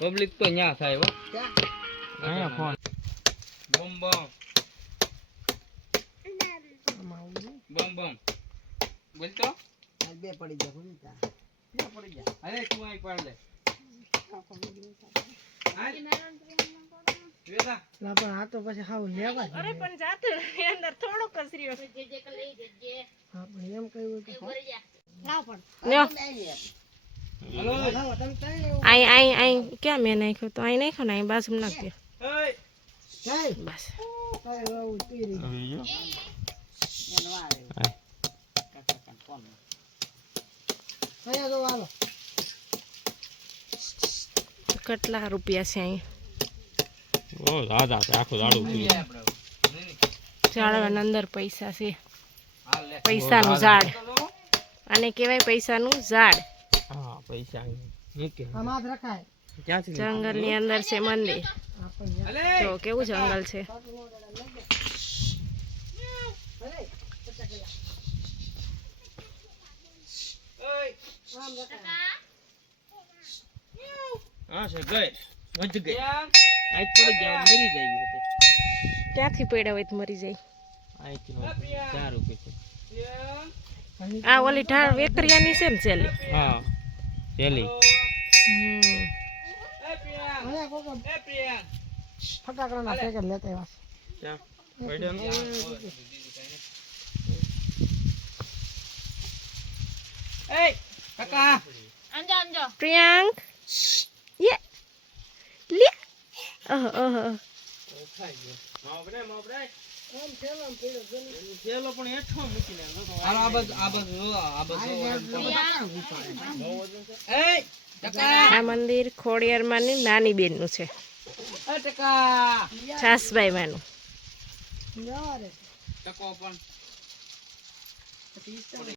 Public તો ન્યા થાય હો. અહીંયા ફોન. બમ બમ. બમ બમ. બોલતો આ બે પડી જા ભૂલી જા બે પડી જા અરે તું અહીં પાડ લે. પણ આ તો પછી હાવ લેવા અરે પણ જાતો અંદર થોડો કસર્યો હા પણ એમ કહ્યું કે લાવ પણ. આઈ આઈ આઈ ક્યાં મેં નાખ્યો? તો અહીં નાખ્યો ને અહીં બાજુ નાખી એય બસ. કેટલા રૂપિયા છે અહીં ઓ દાદા છે આખું દાડું પીવું ઝાડવાની અંદર પૈસા છે. પૈસાનું ઝાડ. અને કહેવાય પૈસાનું ઝાડ. હા પૈસા મૂકે આ રખાય. ક્યાંથી જંગલની અંદર છે મંદિર તો જો કેવું જંગલ છે? ક્યાંથી પડ્યા હોય તો મરી જાય? આ ઓલી ઢાળ વેકરિયાની છે ને છેલ્લી? હા. પેલી. હમ. અહીંયા કોક ફટાકડાના પેકેટ લેતા આવ્યા છે. ક્યાં પડ્યો ને એય કાકા અંજો અંજો પ્રિયાંક યે ઓહ ઓહ. માવડે આ મંદિર ખોડિયારમાંની નાની બેનનું છે છાસભાઈ માનું ટકો